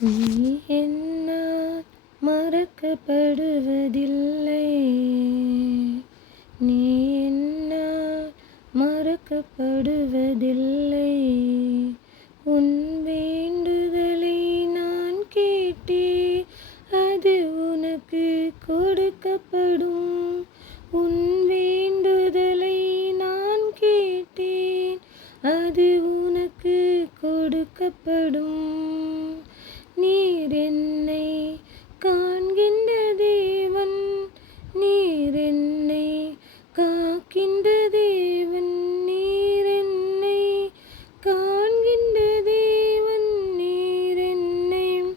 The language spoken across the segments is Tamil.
நீ என்ன மறக்கப்படுவதில்லை. நீ என்ன மறக்கப்படுவதில்லை உன் வேண்டுதலை நான் கேட்டேன் அது உனக்கு கொடுக்கப்படும். உன் வேண்டுதலை நான் கேட்டேன் அது உனக்கு கொடுக்கப்படும். நீர் என்னை காண்கின்ற தேவன். நீர் என்னை காக்கின்ற தேவன். நீர் என்னை காண்கின்ற தேவன். நீர் என்னை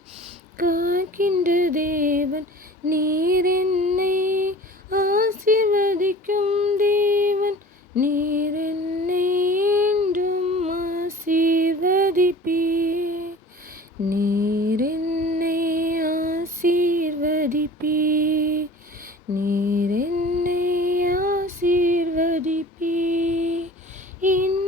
காக்கின்ற தேவன். நீர் என்னை ஆசிர்வதிக்கும் தேவன். நீர் என்னை என்றும் ஆசீர்வதிப்பீர். நீ ஆசீர்வதிப்பீர் நீர் என்னை ஆசீர்வதிப்பீர் இன்னும்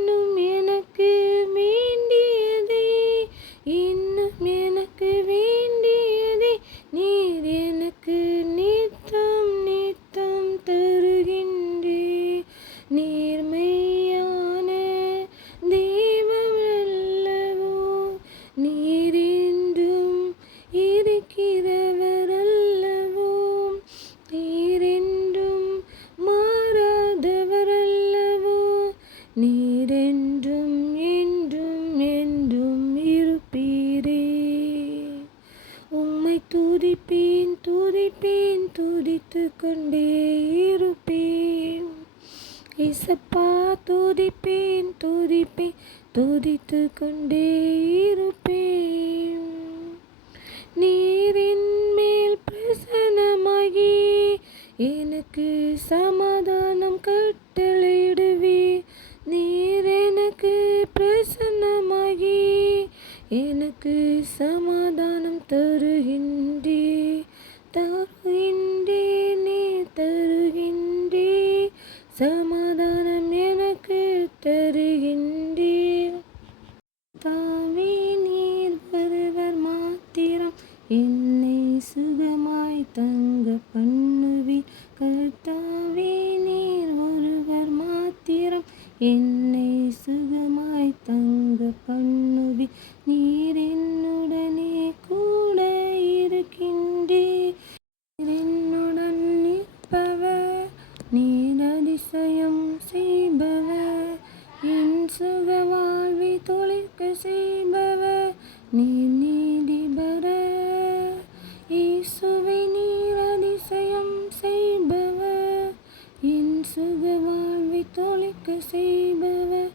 துதிப்பேன் துதிப்பேன் துதித்து கொண்டே இருப்பேன். இசப்பா துதிப்பேன் துதிப்பேன் துதித்து கொண்டே இருப்பேன். நீரின் மேல் பிரசனமாகி எனக்கு சமாதானம் கட்டளையிடுவே. நீர் எனக்கு பிரசன்னமாகி எனக்கு சமாதானம் வருகின்றீர். தாமே நீர் ஒருவர் மாத்திரம். என்னை சுகமாய் தங்க பண்ணுவீர். கர்த்தாவே நீர் ஒருவர் மாத்திரம். என்னை சுகமாய் தங்க பண்ணுவி நீர் என்னுடனே கூட இருக்கின்றே என்னுடன் நிற்பவர். நீர் அதிசயம் செய் சுக வாழ்வை தொழிற்க செய்பவர் நீர் நீதிபர. இயேசுவை நீர் அதிசயம் செய்பவர் என் சுக வாழ்வை தொழிற்க செய்பவர்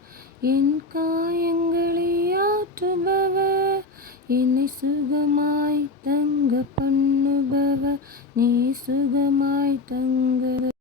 என் காயங்களை ஆற்றுபவர் என்னை சுகமாய் தங்க பண்ணுபவர் நீ சு